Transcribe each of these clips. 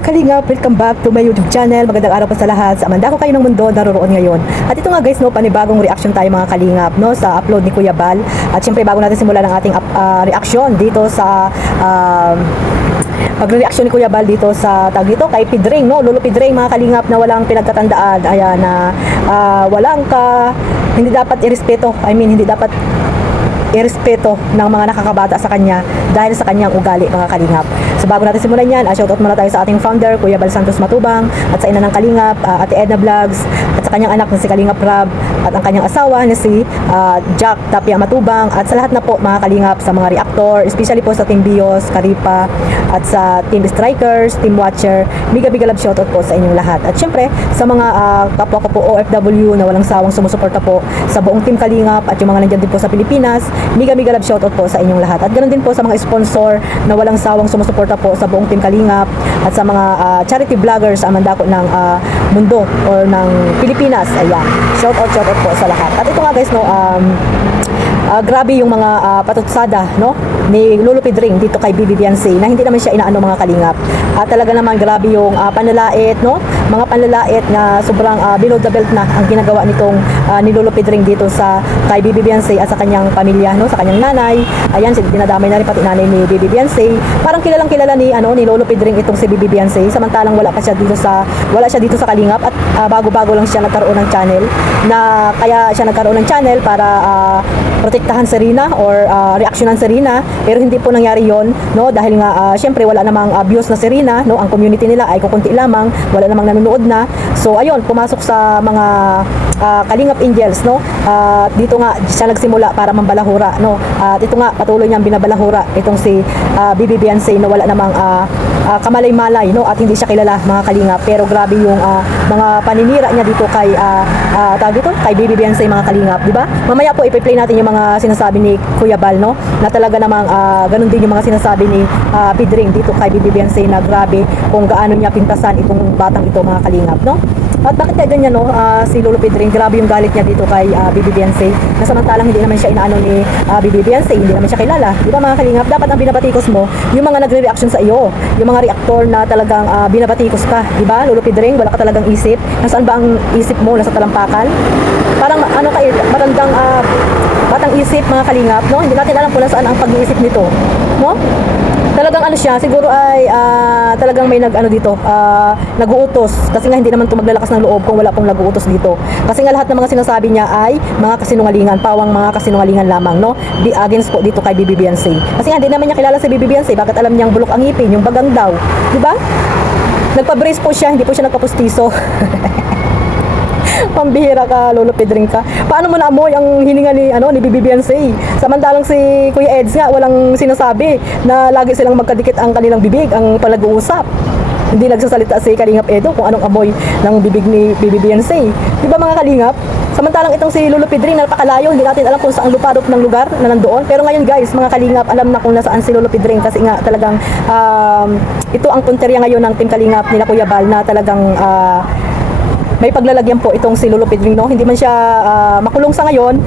mga kalingap, welcome back to my YouTube channel. Magandang araw po sa lahat. Sa amanda ko kayo ng mundo, naroon ngayon. At ito nga guys, no, panibagong reaction tayo mga kalingap, no, sa upload ni Kuya Bal. At syempre bago natin simulan ang ating reaction dito sa pagre-reaction ni Kuya Bal dito sa tag dito kay Pidring, no, Lolo Pidring mga kalingap na walang pinagkatandaan. Ayan na hindi dapat irespeto. Hindi dapat irespeto ng mga nakakabata sa kanya dahil sa kanyang ugali mga kalingap. So bago natin simulan yan, shoutout muna tayo sa ating founder Kuya Bal Santos Matubang at sa ina ng Kalingap, Ate Edna Vlogs, at sa kanyang anak na si Kalingap Rab, at ang kanyang asawa na si Jack Tapia Matubang, at sa lahat na po mga kalingap, sa mga reactor, especially po sa Team Bios, Karipa, at sa Team Strikers, Team Watcher, big love shoutout po sa inyong lahat. At syempre sa mga kapwa ko po OFW na walang sawang sumusuporta po sa buong Team Kalingap at yung mga nandyan din po sa Pilipinas, mega love shoutout po sa inyong lahat. At ganoon din po sa mga sponsor na walang sawang sumusuporta po sa buong Team Kalingap at sa mga charity vloggers sa mandako ng mundo or ng Pilipinas. Ayan, shoutout po sa lahat. At ito nga guys, no, grabe yung mga patutsada, no, ni Lolo Pidring dito kay Bibi Beyonce na hindi naman siya inaano mga kalingap. Talaga naman grabe yung panlalait, no, mga panlalait na sobrang below the belt na ang ginagawa nitong ni Lolo Pidring dito sa kay Bibi Beyonce at sa kanyang pamilya, no, sa kanyang nanay. Ayan, dinadamay na rin pati nanay ni Bibi Beyonce. Parang kilalang kilala ni ni Lolo Pidring itong si Bibi Beyonce, samantalang wala siya dito sa Kalingap at bago-bago lang siya nagkaroon ng channel, na kaya siya nagkaroon ng channel para protektahan si Rina or reaksyonan si Rina, pero hindi po nangyari yon, no, dahil nga syempre wala namang views na si Rina, no, ang community nila ay kukunti lamang, wala namang nanonood na. So ayun, pumasok sa mga Kalingap Angels, no, dito nga siya nagsimula para mambalahura, no, at ito nga patuloy niyang binabalahura itong si Bibi Beyonce na wala namang kamalay-malay, no, at hindi siya kilala mga kalingap, pero grabe yung mga paninira niya dito kay kay Bibi Beyonce mga kalingap, di ba? Mamaya po i-play natin yung mga sinasabi ni Kuya Bal, no, na talaga namang ganun din yung mga sinasabi ni Pidring dito kay Bibi Beyonce na grabe kung gaano niya pintasan itong batang ito mga kalingap, no. At bakit kaya ganyan, no, si Lolo Pidring, grabe yung galit niya dito kay Bibi Beyonce, na samantalang hindi naman siya inaano ni Bibi Beyonce, hindi naman siya kilala, di ba mga kalingap? Dapat ang binabatikos mo yung mga nagre-reaction sa iyo, yung mga reactor na talagang binabatikos ka, di ba Lolo Pidring? Wala ka talagang isip. Nasaan ba ang isip mo? Nasa talampakan? Parang batang isip mga kalingap, no? Hindi natin alam kung nasaan ang pag-iisip nito, no? Talagang siya, siguro ay talagang may nag-uutos, kasi nga hindi naman ito maglalakas ng loob kung wala pong nag-uutos dito. Kasi nga lahat ng mga sinasabi niya ay mga kasinungalingan, pawang mga kasinungalingan lamang, no, against po dito kay Bibi Beyonce. Kasi nga hindi naman niya kilala si Bibi Beyonce, bakit alam niyang bulok ang ngipin, yung bagang daw, di ba? Nagpa-brace po siya, hindi po siya nagpapustiso. Pambihira ka, Lolo Pidring ka. Paano mo naamoy ang hininga ni Bibi Beyonce? Samantalang si Kuya Eds nga walang sinasabi, na lagi silang magkadikit ang kanilang bibig, ang palag-uusap. Hindi nagsasalita si Kalingap Edo kung anong amoy ng bibig ni Bibi Beyonce. Di ba mga kalingap? Samantalang itong si Lolo Pidring napakalayo, hindi natin alam kung saan luparok ng lugar na nandoon. Pero ngayon guys, mga kalingap, alam na kung nasaan si Lolo Pidring, kasi nga talagang ito ang punteriya ngayon ng Team Kalingap nila Kuya Bal, na talagang may paglalagyan po itong si Lolo Pidring, no. Hindi man siya makulong sa ngayon,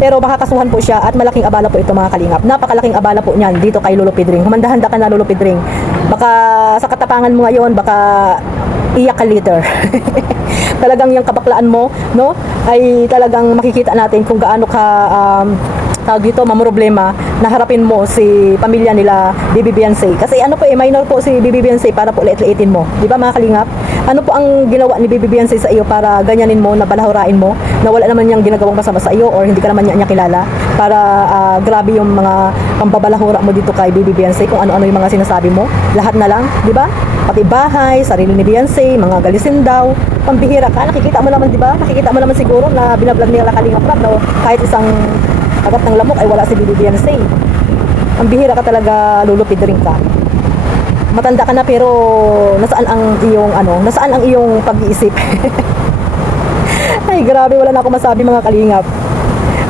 pero makakasuhan po siya at malaking abala po ito mga kalingap. Napakalaking abala po niyan dito kay Lolo Pidring. Humanda-handa ka na, Lolo Pidring. Baka sa katapangan mo ngayon, baka iyak ka later. Talagang yung kabaklaan mo, no, ay talagang makikita natin kung gaano ka mamroblema na harapin mo si pamilya nila Bibi Beyonce. Kasi minor po si Bibi Beyonce para po liit-liitin mo. Di ba mga kalingap? Ano po ang ginawa ni Bibi Beyonce sa iyo para ganyanin mo, na balahurain mo, na wala naman niyang ginagawang masama sa iyo or hindi ka naman niya kilala, para grabe yung mga pambabalahura mo dito kay Bibi Beyonce, kung ano-ano yung mga sinasabi mo. Lahat na lang, di ba? Pati bahay, sarili ni Beyonce, mga galisin daw. Pambihira ka, nakikita mo naman, di ba? Nakikita mo naman siguro na binablog nila Kalingap Rab, no? Kahit isang agad ng lamok ay wala si Bibi Beyonce. Ang bihira ka talaga, Lolo Pidring ka. Matanda ka na, pero nasaan ang iyong pag-iisip? Ay grabe, wala na ako masabi mga kalingap,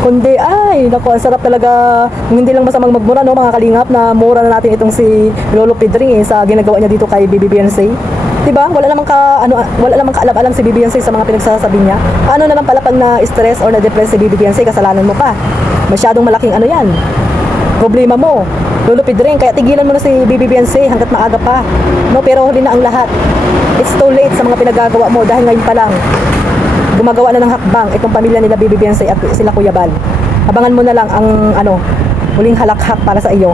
kundi ay naku, ang sarap talaga. Hindi lang masamang magmura, no, mga kalingap, na mura na natin itong si Lolo Pidring sa ginagawa niya dito kay Bibi Beyonce. Diba? Wala namang kaalam-alam si Bibi Beyonce sa mga pinagsasabi niya. Ano na lang pala pag na-stress or na-depress si Bibi Beyonce, kasalanan mo pa. Masyadong malaking yan. Problema mo. lulupid rin. Kaya tigilan mo na si Bibi Beyonce hanggat maaga pa. No, pero huli na ang lahat. It's too late sa mga pinagagawa mo dahil ngayon pa lang gumagawa na ng hakbang itong pamilya nila Bibi Beyonce at sila Kuya Bal. Abangan mo na lang ang huling halakhak para sa iyo.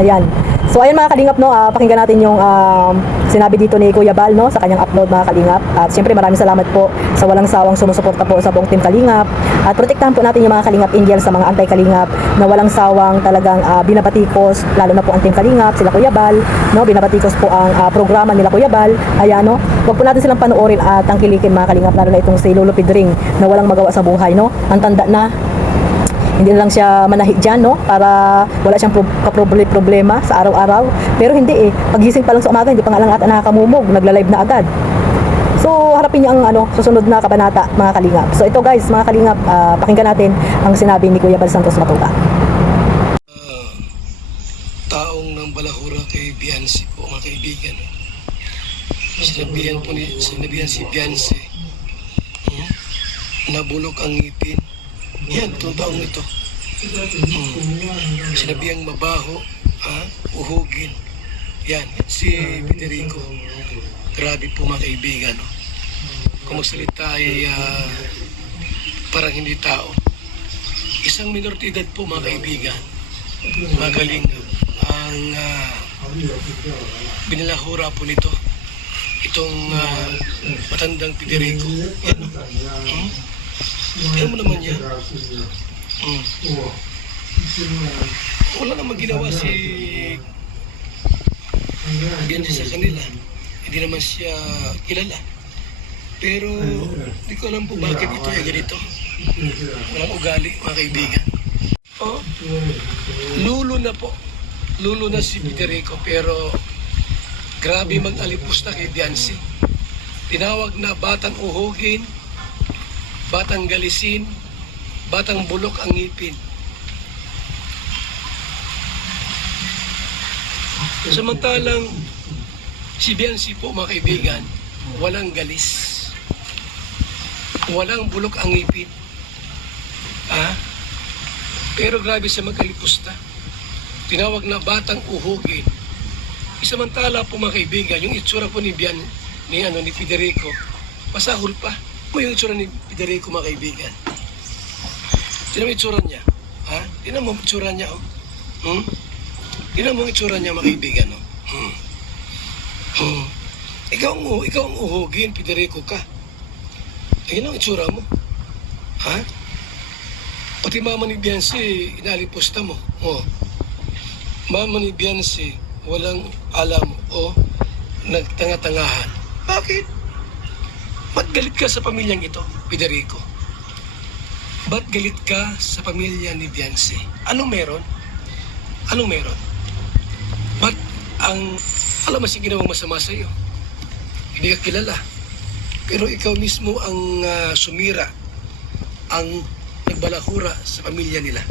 Ayan. So ayun mga kalingap, no, pakinggan natin yung sinabi dito ni Kuya Bal, no, sa kanyang upload mga kalingap. At siyempre maraming salamat po sa walang sawang sumusuporta po sa buong team Kalingap. At protektahan po natin yung mga Kalingap Angel sa mga anti-Kalingap na walang sawang talagang binabatikos, lalo na po ang team Kalingap, sila Kuya Bal, no, binabatikos po ang programa nila Kuya Bal. Ayan, no, wag po natin silang panoorin at tangkilikin mga Kalingap, lalo na itong si Lolo Pidring na walang magawa sa buhay, no. Ang tanda na, hindi na lang siya manahi dyan, no? Para wala siyang problema sa araw-araw. Pero hindi eh. Pagising pa lang sa umaga, hindi pa nga lang ata nakakamumog. Nagla-live na agad. So, harapin niya ang susunod na kabanata, mga Kalingap. So, ito guys, mga Kalingap, pakinggan natin ang sinabi ni Kuya Bal Santos Matuta. Taong ng balahura kay Beyonce po, mga kaibigan. Sinabihan si Beyonce, nabulok ang ngipin. Yan, itong taong ito. Sinabihang mabaho, uhugin. Yan, si Federico. Grabe po mga kaibigan. No? Kung magsalita ay parang hindi tao. Isang minor de edad po mga kaibigan. Magaling ang binilahura po nito. Itong matandang Federico. Yan, no? Kaya mo naman yan. Wala namang ginawa si Beyonce sa kanila. Hindi naman siya kilala. Pero hindi ko alam po bakit ito ay ganito. Walang ugali, mga kaibigan. Lulo na po. Lulo na si Federico, pero grabe mag-alipusta kay Beyonce. Tinawag na batang uhugin, batang galisin, batang bulok ang ngipin. Samantalang si Beyonce po mga kaibigan, walang galis, walang bulok ang ngipin. Pero grabe sa magkalipusta. Tinawag na batang uhugin. Samantala po mga kaibigan, yung itsura po ni Federico, pasahol pa. Mo yung itsura ni Federico mga kaibigan. Tinan mo yung itsura niya. Tinan mo yung itsura niya. Tinan mo yung itsura niya mga kaibigan. Ikaw ang uhugin, Federico ka. Ayun ang itsura mo. Pati mama ni Beyonce, inalipusta mo. Mama ni Beyonce, walang alam o nagtanga-tangahan. Bakit? Ba't galit ka sa pamilyang ito, Federico? Ba't galit ka sa pamilya ni Beyonce? Anong meron? Anong meron? Ba't alam mo si ginawang masama sa iyo? Hindi ka kilala. Pero ikaw mismo ang sumira, ang nagbalahura sa pamilya nila.